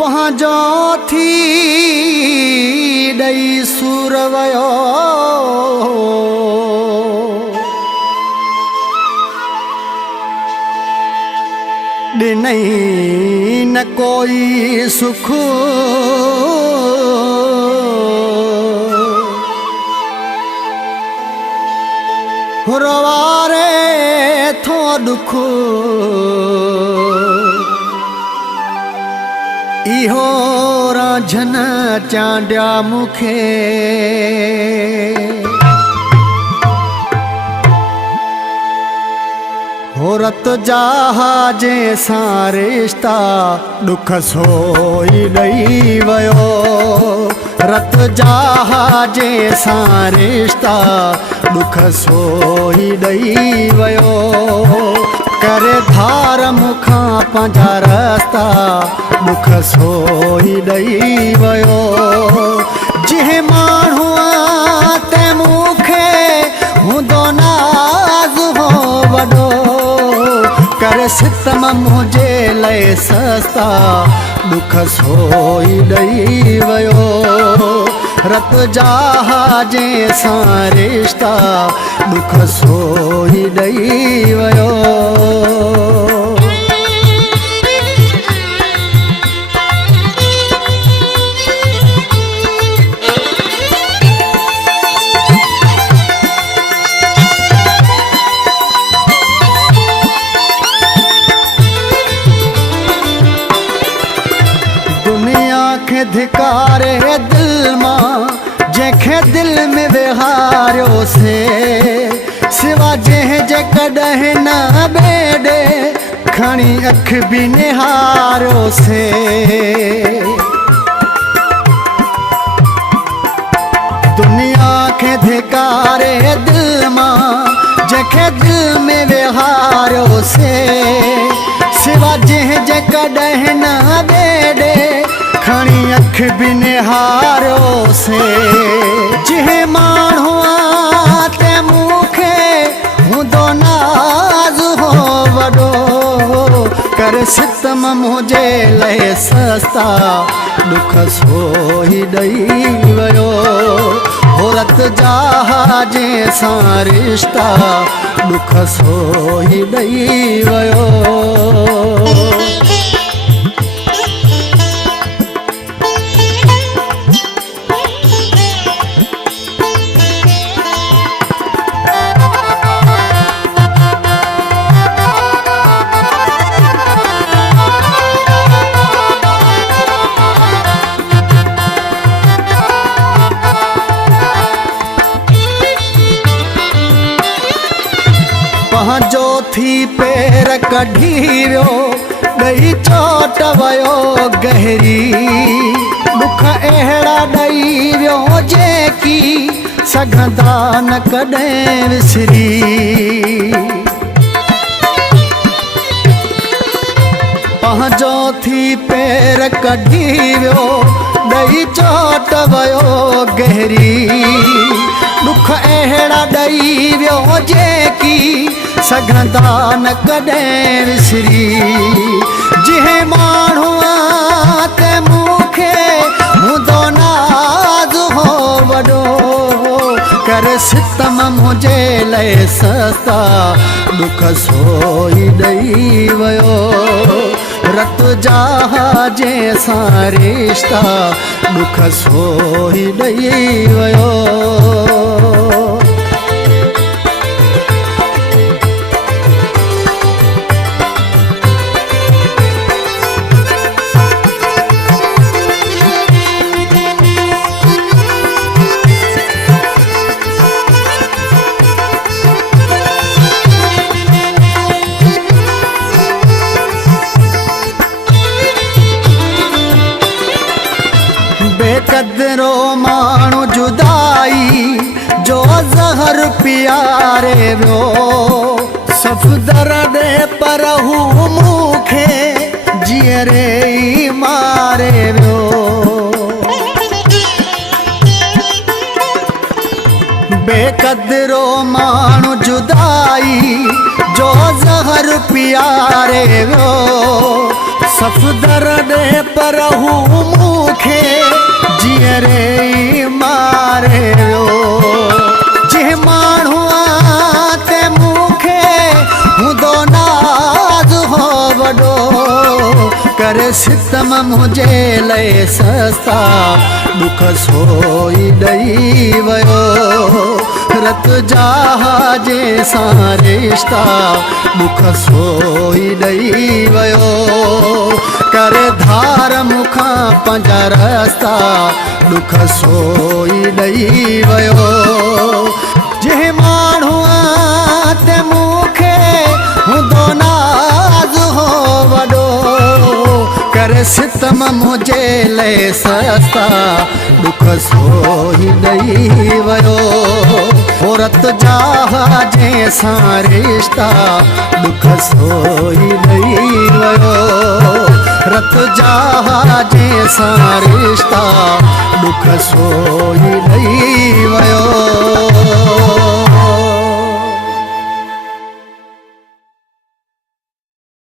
पंहिंजो थी ॾई सूर वयो ॾिनई न कोई सुख रवारे थो दुख इहो राझन चांडिया मुखे होरत जहाजे सां रिश्ता दुख सोई ॾई वयो रत जहाजे सां रिश्ता दुख सोई ॾई वयो करे धार मुखां पंहिंजा रस्ता दुख सोई ॾई वयो जंहिं माण्हूअ ते मूंखे हूंदो नाज़ हो वॾो करे सितम मुंहिंजे लाइ सस्ता दुख सोई ॾई वयो रत जहाजे सां रिश्ता दुख सोई ॾई वयो धिकारे दिल मां जंहिंखे दिल में विहारियो से सिवा जंहिंजे कॾहिं न ॿेॾे खणी अख बि निहारियो से दुनिया खे धिकारे दिल मां जंहिंखे दिल में विहारियो से सिवा जंहिंजे कॾहिं न ॿेॾे खणी अख बि निहारियो से जंहिं माण्हूअ ते मूंखे हूंदो नाज़ हो वॾो कर सितम मुंहिंजे लाइ सस्ता दुख सोई ॾई वयो होरत जहाजे सां रिश्ता दुख सोई ॾई वयो पंहिंजो थी पेर कढी वियो ॾई चोट वयो गहरी दुख अहिड़ा ॾई वियो जेकी सघंदा न कॾहिं विसरी पंहिंजो थी पेर कढी वियो ॾई चोट वयो गहरी दुख अहिड़ा ॾई वियो जेकी सघंदा न कॾहिं विसरी जंहिं माण्हूअ ते मूंखे हूंदो नाज़ हो वॾो कर सितम मुंहिंजे लाइ सस्ता दुख सोई ॾई वयो रत जहाजे सां रिश्ता दुख सोई ॾई वयो बेकदरो माण्हू जुदाई जो ज़हर पियारे वियो सफ़दर ॾे हू मूंखे जीअरे ई मारे वियो। बेक़दरो माण्हू जुदाई जो ज़हर पीआरे वियो। सफ़दर ॾे पर हू मूंखे जीअरे ई मारे वियो। जंहिं माण्हूअ ते मूंखे हूंदो नाज़ हो वॾो, करे सितम मुंहिंजे लाइ सस्ता दुख सोई ॾेई वियो। रत जहाजे सां रिश्ता दुख सोई ॾेई वियो। करे धार मूंखां पंहिंजा रस्ता दुख सोई ॾेई वियो। जंहिं माण्हूअ ते मूंखे हूंदो नाज़ हो वॾो, करे सितम मुंहिंजे लाइ सस्ता दुख सोई ॾेई वियो। औरत जहाजे सां रिश्ता दुख सोई ॾेई वियो। रत जहाजे सां रिश्ता दुख सोई ॾेई वियो।